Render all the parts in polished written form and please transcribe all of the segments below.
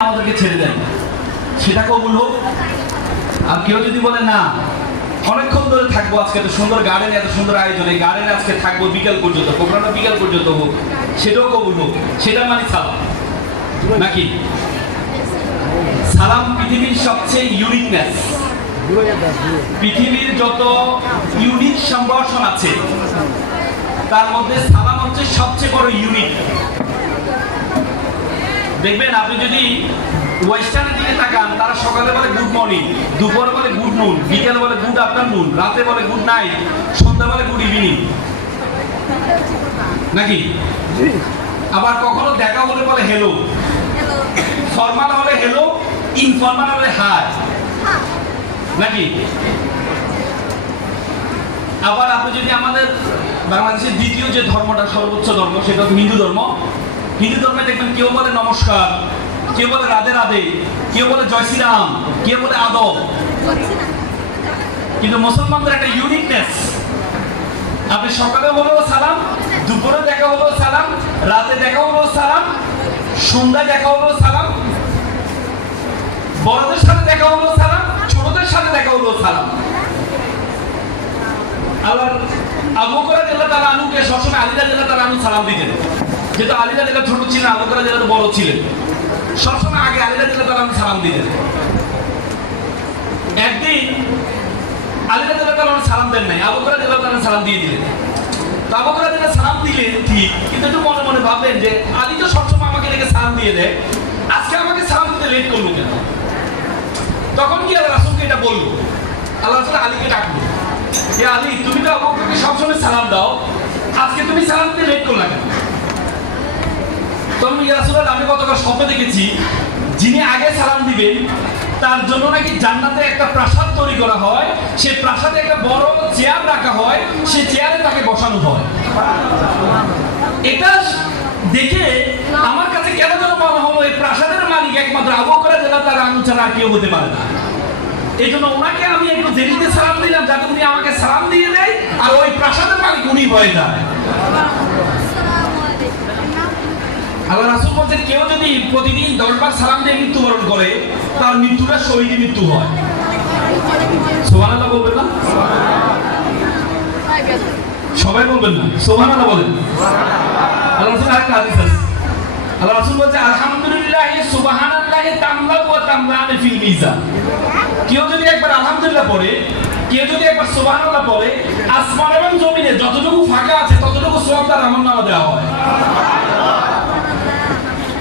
আমাদেরকে ছেড়ে দেন, সেটা কবুল হোক। আর কেউ যদি বলে না অনেকক্ষণ ধরে থাকবো, আজকে এত সুন্দর গার্ডেন, এত সুন্দর আয়োজন, এই গার্ডেনে আজকে থাকবো বিকাল পর্যন্ত, প্রোগ্রামটা বিকাল পর্যন্ত হোক, সেটাও কবুল হোক। সেটা মানে সালাম নাকি? সালাম পৃথিবীর সবচেয়ে ইউনিকনেস। পৃথিবীর যত ইউনিক সম্ভাষণ আছে তার মধ্যে সালাম হচ্ছে সবচেয়ে বড় ইউনিক। দেখবেন আপনি যদি ওয়েস্টার্নের দিকে তাকান, তারা সকালে বলে গুড মর্নিং, দুপুরে বলে গুড নুন, বিকেলে বলে গুড আফটারনুন, রাতে বলে গুড নাইট, সন্ধ্যা বলে গুড ইভিনিং নাকি? আবার কখনো দেখা হলে বলে হেলো, ফর্মাল হলে হেলো, ইনফর্মাল হলে হাই নাকি? আবার আপনি যদি আমাদের বাংলাদেশের দ্বিতীয় যে ধর্মটা, সর্বোচ্চ ধর্ম, সেটা হচ্ছে হিন্দু ধর্ম। হিন্দু ধর্মে দেখবেন কেউ বলে নমস্কার, কেউ বলে রাধে রাধে, কেউ বলে জয় শ্রীরাম, কেউ বলে আদব। কিন্তু মুসলমানদের একটা ইউনিকনেস, আপনি সকালে হলেও সালাম, দুপুরে দেখা হলেও সালাম, রাতে দেখা হলেও সালাম, সন্ধ্যায় দেখা হলেও সালাম, বড়দের সাথে দেখা হলেও সালাম, ছোটদের সাথে দেখা হলেও সালাম। আবার আবু বকর রাদিয়াল্লাহু তাআলা আনহুকে সবসময় আলী রাদিয়াল্লাহু তাআলা আনহু সালাম দিতেন, যেহেতু আলী রাদিয়াল্লাহু ছোট ছিলেন, আবু বকর রাদিয়াল্লাহু বড় ছিলেন, সবসময় আগে আলী রাদিয়াল্লাহু তাআলা সালাম দিতেন। একদিন আলী রাদিয়াল্লাহু তাআলা সালাম দেন নাই, আবু বকর রাদিয়াল্লাহু তাআলা সালাম দিয়ে দিলেন। তো আবু বকর রাদিয়াল্লাহু সালাম দিলেন ঠিক, কিন্তু একটু মনে মনে ভাবলেন যে আলী তো সবসময় আমাকে দেখে সালাম দিয়ে দেয়, আজকে আমাকে সালাম দিতে লেট করলো কেন? তখন কি আল্লাহ রাসূলকে এটা বললো, আল্লাহ রাসূল আলীকে ডাকলো, হে আলী, তুমি তো আবু বকরকে সবসময় সালাম দাও, আজকে তুমি সালাম দিতে লেট করলা কেন? তখন ইয়া রাসূলুল্লাহ, আমি গতকাল স্বপ্নে দেখেছি যিনি আগে সালাম দিবেন তার জন্য নাকি জান্নাতে একটা প্রাসাদ তৈরি করা হয়, সেই প্রাসাদে একটা বড় চেয়ার রাখা হয়, সেই চেয়ারে তাকে বসানো হয়। এটা দেখে আমার কাছে কেন যেন মনে হলো এই প্রাসাদের মালিক একমাত্র আবু বকর রাদিয়াল্লাহু তাআলা আনহু ছাড়া আর কেউ হতে পারে না। এই জন্য ওনাকে আমি একটু দেরিতে সালাম দিলাম, যাতে উনি আমাকে সালাম দিয়ে দেয় আর ওই প্রাসাদের মালিক উনি হয়ে যায়। আল্লাহ রাসূল বলছেন, কেউ যদি প্রতিদিন 10 বার সালাম দিয়ে মৃত্যুবরণ করে, তার মৃত্যুটা শহীদ মৃত্যু হয়। সুবহানাল্লাহ বলবেন না? সবাই বলবেন না? সুবহানাল্লাহ বলেন। আল্লাহ রাসূল আরেকটা হাদিস আছে, আল্লাহ রাসূল বলছে, আলহামদুলিল্লাহি সুবহানাল্লাহি তামলা ওয়া তামলানি ফিল মিজান। কেউ যদি একবার আলহামদুলিল্লাহ পড়ে, কেউ যদি একবার সুবহানাল্লাহ পড়ে, আসমান এবং জমিনে যতটুকু ফাঁকা আছে ততটুকু সওয়াব তার আমলনামা দেওয়া হয়।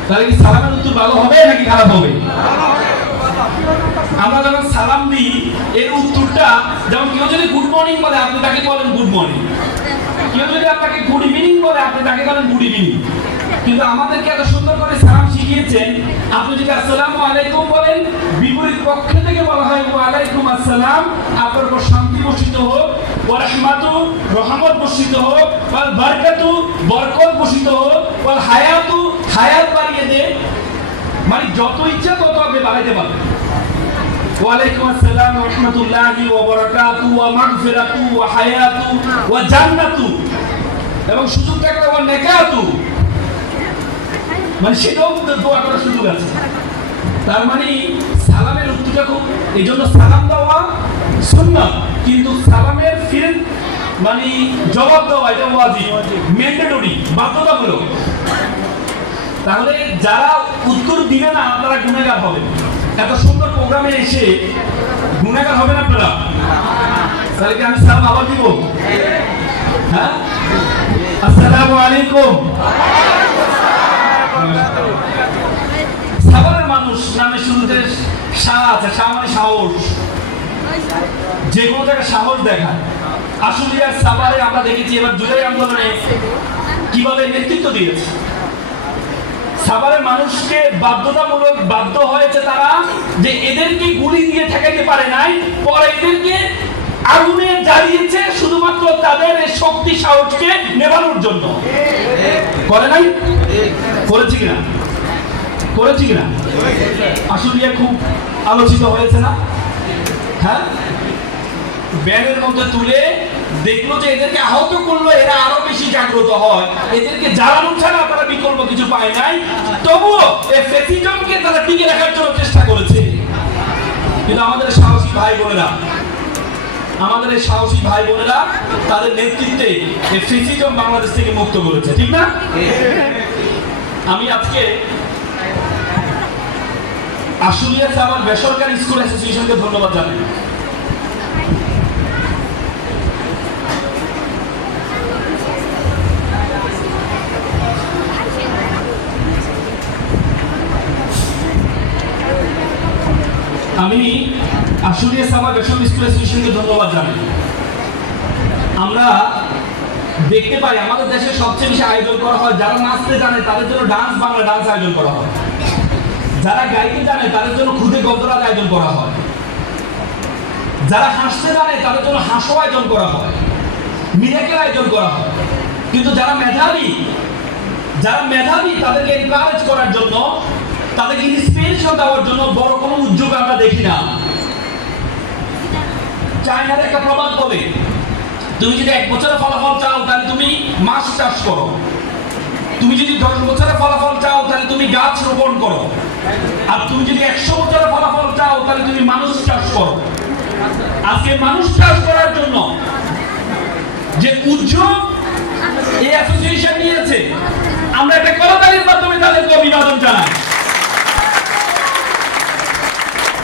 তাহলে কি সালামের উত্তর ভালো হবে নাকি খারাপ হবে? আমরা যখন সালাম দিই এর উত্তরটা, যেমন কেউ যদি গুড মর্নিং বলে আপনি তাকে বলেন গুড মর্নিং, কেউ যদি আপনাকে গুড ইভিনিং বলে আপনি তাকে বলেন গুড ইভিনিং। কিন্তু আমাদেরকে এত সুন্দর করে সালাম শিখিয়েছেন, আপনি যদি আসসালামু আলাইকুম বলেন, বিপরীত পক্ষ থেকে বলা হয় ওয়া আলাইকুম আসসালাম, আপনার উপর শান্তি বর্ষিত হোক, ওয়া রাহমাতু, রহমত বর্ষিত হোক, ওয়াল বারাকাতু, বরকত বর্ষিত হোক, ওয়াল হায়াতু, হায়াত বাড়িয়ে দে, মানে যত ইচ্ছা তত আপনি বাড়াইতে পারবেন। ওয়া আলাইকুম আসসালাম ওয়া রাহমাতুল্লাহি ওয়া বারাকাতুহু ওয়া মাগফিরাতু ওয়া হায়াতু ওয়া জান্নাতু, এবং সুযোগ থাকলে ওয়া নাকাতু, মানে সেটাও দোয়া করার সুযোগ আছে। তার মানে সালামের উত্তরটা খুব, এই জন্য সালাম দেওয়া সুন্নাত, কিন্তু সালামের ফিরে মানে জবাব দেওয়া এটা ওয়াজিব, ম্যান্ডেটরি, বাধ্যতামূলক। তাহলে যারা উত্তর দিবে না তারা গুনাহগার হবে। এত সুন্দর প্রোগ্রামে এসে গুনাহগার হবে না আপনারা? তাহলে কি আমি সালাম আবার দিব? হ্যাঁ, আসসালামু আলাইকুম। সাভারের মানুষ নামে শুরুতে শাহ আছে, শাহ মানে সাহস, যে কোনো জায়গায় সাহস দেখায়। আশুলিয়ার সাভারে আমরা দেখেছি এবার জুলাই আন্দোলনে কিভাবে নেতৃত্ব দিয়েছে। সাভারের মানুষকে বাধ্যতামূলক বাধ্য হয়েছে তারা, যে এদেরকে গুলি দিয়ে ঠেকাইতে পারে নাই, পরে এদেরকে আগুনে জ্বালিয়েছে শুধুমাত্র তাদের এই শক্তি সাহসকে নেভানোর জন্য। করে নাই? করেছি কিনা? করেছি কিনা? আসলে খুব আলোচিত হয়েছে না? হ্যাঁ, ব্যানের মধ্যে তুলে দেখলো যে এদেরকে আহত করলো, এরা আরো বেশি জাগ্রত হয়, এদেরকে জ্বালানো ছাড়া তারা বিকল্প কিছু পায় নাই, তবুও এই ফ্যাসিজমকে তারা টিকে রাখার জন্য চেষ্টা করেছে। কিন্তু আমাদের সাহসী ভাই বোনেরা, আমাদের এই সাহসী ভাই বোনেরা তাদের নেতৃত্বে এই ফ্যাসিজম বাংলাদেশ থেকে মুক্ত করেছে, ঠিক না? আমি আজকে আশুলিয়া সাভার বেসরকারি স্কুল অ্যাসোসিয়েশনকে ধন্যবাদ জানাই। আমি আশুলিয়া সাভার বেসরকারি স্কুল অ্যাসোসিয়েশনকে ধন্যবাদ জানাই। আমরা দেখতে পাই আমাদের দেশে সবচেয়ে বেশি আয়োজন করা হয় যারা নাচতে জানে তাদের জন্য ডান্স বাংলা ডান্স আয়োজন করা হয়, যারা গাইতে জানে তাদের জন্য খুদে গদ্যরাজ আয়োজন করা হয়, যারা হাসতে জানে তাদের জন্য হাসো আয়োজন করা হয়, মিরাকেল আয়োজন করা হয়। কিন্তু যারা মেধাবী তাদেরকে এনকারেজ করার জন্য, তাদেরকে ইন্সপিরেশন দেওয়ার জন্য বড় কোনো উদ্যোগ আমরা দেখি না। চায়নার একটা প্রবাদ বলে, তুমি যদি 1 বছরের ফলাফল চাও তাহলে তুমি মাছ চাষ করো, তুমি যদি 10 বছরের ফলাফল চাও তাহলে তুমি গাছ রোপণ করো, আর তুমি যদি 100 বছরের ফলাফল চাও তাহলে তুমি মানুষ চাষ করো। আজকে মানুষ চাষ করার জন্য যে উদ্যোগ এই অ্যাসোসিয়েশন নিয়েছে, আমরা একটা করতালির মাধ্যমে তাদেরকে অভিনন্দন জানাই।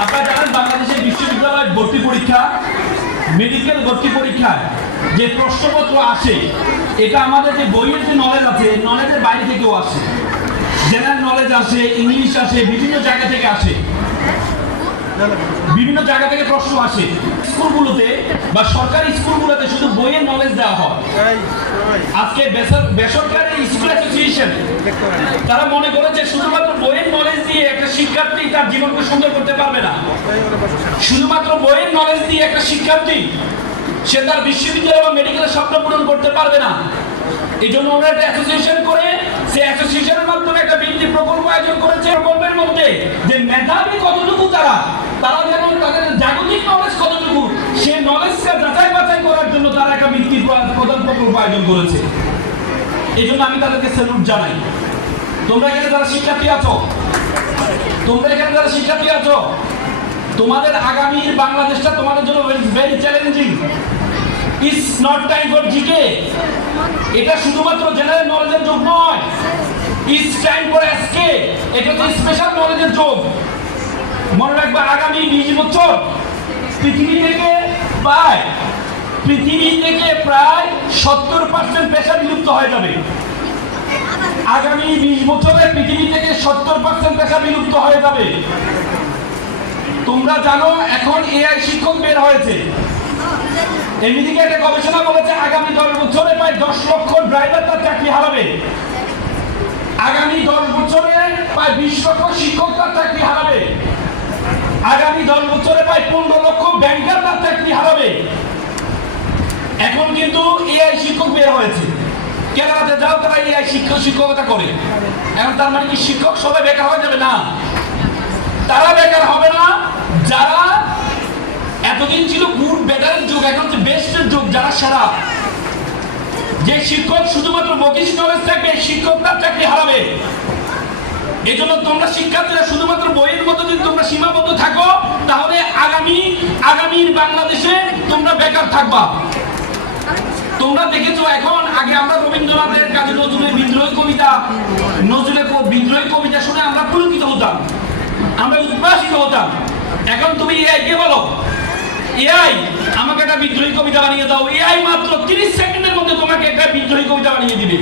আপনারা জানেন বাংলাদেশের বিশ্ববিদ্যালয় ভর্তি পরীক্ষা, মেডিকেল ভর্তি পরীক্ষায় যে প্রশ্নপত্র আসে, এটা আমাদের যে বইয়ের যে নলেজ আছে, নলেজের বাইরে থেকেও আসে, জেনারেল নলেজ আসে, ইংলিশ আসে, বিভিন্ন জায়গা থেকে আসে, বিভিন্ন জায়গা থেকে প্রশ্ন আসে। স্কুলগুলোতে বা সরকারি স্কুলগুলোতে শুধু বইয়ের নলেজ দেওয়া হয়। আজকে বেসরকারি স্কুল অ্যাসোসিয়েশন তারা মনে করেছে শুধুমাত্র বইয়ের নলেজ দিয়ে একটা শিক্ষার্থী তার জীবনকে সুন্দর করতে পারবে না, শুধুমাত্র বইয়ের নলেজ দিয়ে একটা শিক্ষার্থী সে তার বিশ্ববিদ্যালয় বা মেডিকেলের স্বপ্ন পূরণ করতে পারবে না। এই জন্য আমরা একটা অ্যাসোসিয়েশন করে সেই অ্যাসোসিয়েশনের মাধ্যমে একটা বৃত্তি প্রকল্প আয়োজন করেছে। প্রকল্পের মধ্যে যে মেধাবী কতটুকু তারা যেন তাদের জাগতিক নলেজ কতটুকু সেই নলেজকে যাচাই বাছাই করার জন্য তারা একটা বৃত্তি প্রদান প্রকল্প আয়োজন করেছে। এই জন্য আমি তাদেরকে স্যালুট জানাই। তোমরা এখানে যারা শিক্ষার্থী আছো, তোমাদের আগামীর বাংলাদেশটা তোমাদের জন্য very challenging. It's not time for GK, এটা শুধুমাত্র জেনারেল নলেজের যুগ নয়, ইটস টাইম ফর এসকে, এটা হচ্ছে স্পেশাল নলেজের যুগ। মনে রাখবে আগামী 20 বছর পৃথিবী থেকে প্রায় 70% পেশা বিলুপ্ত হয়ে যাবে। আগামী 20 বছরে পৃথিবী থেকে 70% পেশা বিলুপ্ত হয়ে যাবে। তোমরা জানো এখন এআই শিক্ষক বের হয়েছে। এদিকে একটা গবেষণা বলেছে আগামী 10 বছরে প্রায় 10 লক্ষ ড্রাইভার তার চাকরি হারাবে। আগামী 10 বছরে প্রায় 20 লক্ষ শিক্ষক তার চাকরি হারাবে। আগামী 10 বছরে প্রায় 15 লক্ষ ব্যাংকার তার চাকরি হারাবে। এখন কিন্তু এআই শিক্ষক বের হয়েছে। কেনাডাতে যাও, তারা এআই শিক্ষকতা করে। এখন তার মানে কি শিক্ষক সবাই বেকার হয়ে যাবে? না, তারা বেকার হবে না যারা এতদিন ছিল গুড বেটারের যুগ, এখন হচ্ছে বেস্টের যুগ, যারা সেরা। যে শিক্ষক শুধুমাত্র বকিশ নলেজ থাকবে, শিক্ষক তার চাকরি হারাবে। এই জন্য তোমরা শিক্ষার্থীরা শুধুমাত্র বইয়ের মধ্যে যদি তোমরা সীমাবদ্ধ থাকো, তাহলে আগামীর বাংলাদেশে তোমরা বেকার থাকবা। তোমরা দেখেছো এখন, আগে আমরা রবীন্দ্রনাথের কাজী নজরুলের বিদ্রোহী কবিতা শুনে আমরা পুলকিত হতাম, আমরা উদ্ভাসিত হতাম। এখন তুমি এআই কে বলো, এআই আমাকে একটা বিদ্রোহী কবিতা বানিয়ে দাও, এআই মাত্র 30 সেকেন্ডের মধ্যে তোমাকে একটা বিদ্রোহী কবিতা বানিয়ে দিবে।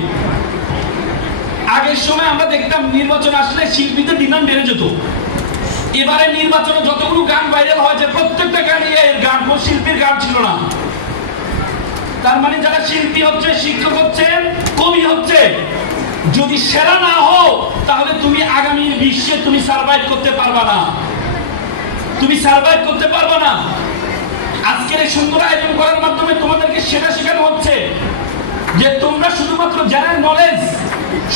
আগের সময় আমরা দেখতাম নির্বাচন আসলে শিল্পীদের ডিমান্ড বেড়ে যেত। এবারে নির্বাচনে যতগুলো গান ভাইরাল হয়েছে প্রত্যেকটা গান এর গান, কোন শিল্পীর গান ছিল না। তার মানে যারা শিল্পী হচ্ছে, শিক্ষক হচ্ছে, কবি হচ্ছে, যদি সেরা না হও তাহলে তুমি আগামীর বিশ্বে তুমি সার্ভাইভ করতে পারবা না, আজকের এই সুন্দর আয়োজন করার মাধ্যমে তোমাদেরকে সেটা শেখানো হচ্ছে যে তোমরা শুধুমাত্র জেনারেল নলেজ,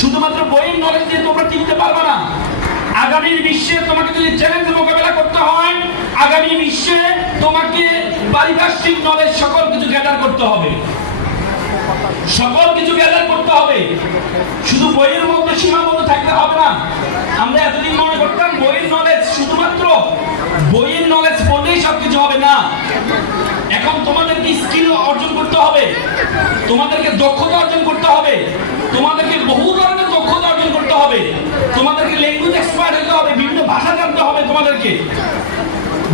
শুধুমাত্র বইয়ের নলেজ দিয়ে তোমরা টিকতে পারবে না। আগামীর বিশ্বে তোমাকে যদি চ্যালেঞ্জ মোকাবেলা করতে হয়, আগামী বিশ্বে তোমাকে পারিপার্শ্বিক নলেজ সকল কিছু গ্যাদার করতে হবে, সকল কিছু গ্যাদার করতে হবে। শুধু বইয়ের মধ্যে সীমাবদ্ধ থাকতে হবে না। আমরা এতদিন মনে করতাম বইয়ের নলেজ শুধুমাত্র বইয়ের নলেজ পড়লেই সবকিছু হবে না। এখন তোমাদেরকে স্কিল অর্জন করতে হবে, তোমাদেরকে দক্ষতা অর্জন করতে হবে, তোমাদেরকে বহু ধরনের দক্ষতা অর্জন করতে হবে, তোমাদেরকে ল্যাঙ্গুয়েজ এক্সপার্ট হতে হবে, বিভিন্ন ভাষা জানতে হবে, তোমাদেরকে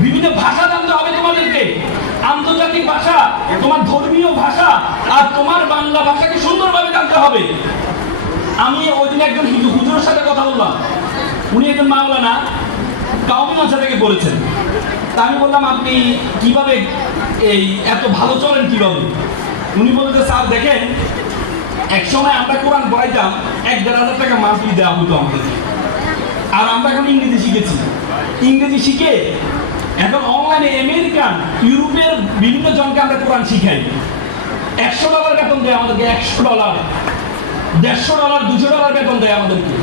বিভিন্ন ভাষা জানতে হবে, তোমাদেরকে আন্তর্জাতিক ভাষা, তোমার ধর্মীয় ভাষা আর তোমার বাংলা ভাষাকে সুন্দরভাবে জানতে হবে। আমি ওই দিন একজন হুজুরের সাথে কথা বললাম, উনি একজন মাওলানা কাউমি মাদ্রাসা থেকে পড়েছেন। তা আমি বললাম আপনি কিভাবে এই এত ভালো চলেন কিভাবে? উনি বলতে স্যার দেখেন, এক সময় আমরা কোরআন পড়াইতাম ১,৫০০ টাকা মান্থলি দেওয়া হতো আমাদের, আর আমরা এখন ইংরেজি শিখেছি। ইংরেজি শিখে এখন অনলাইনে আমেরিকান ইউরোপের বিভিন্ন জনকে আমরা কোরআন শিখাই। $100 বেতন দেয় আমাদেরকে, $100, $150, $200 বেতন দেয় আমাদেরকে।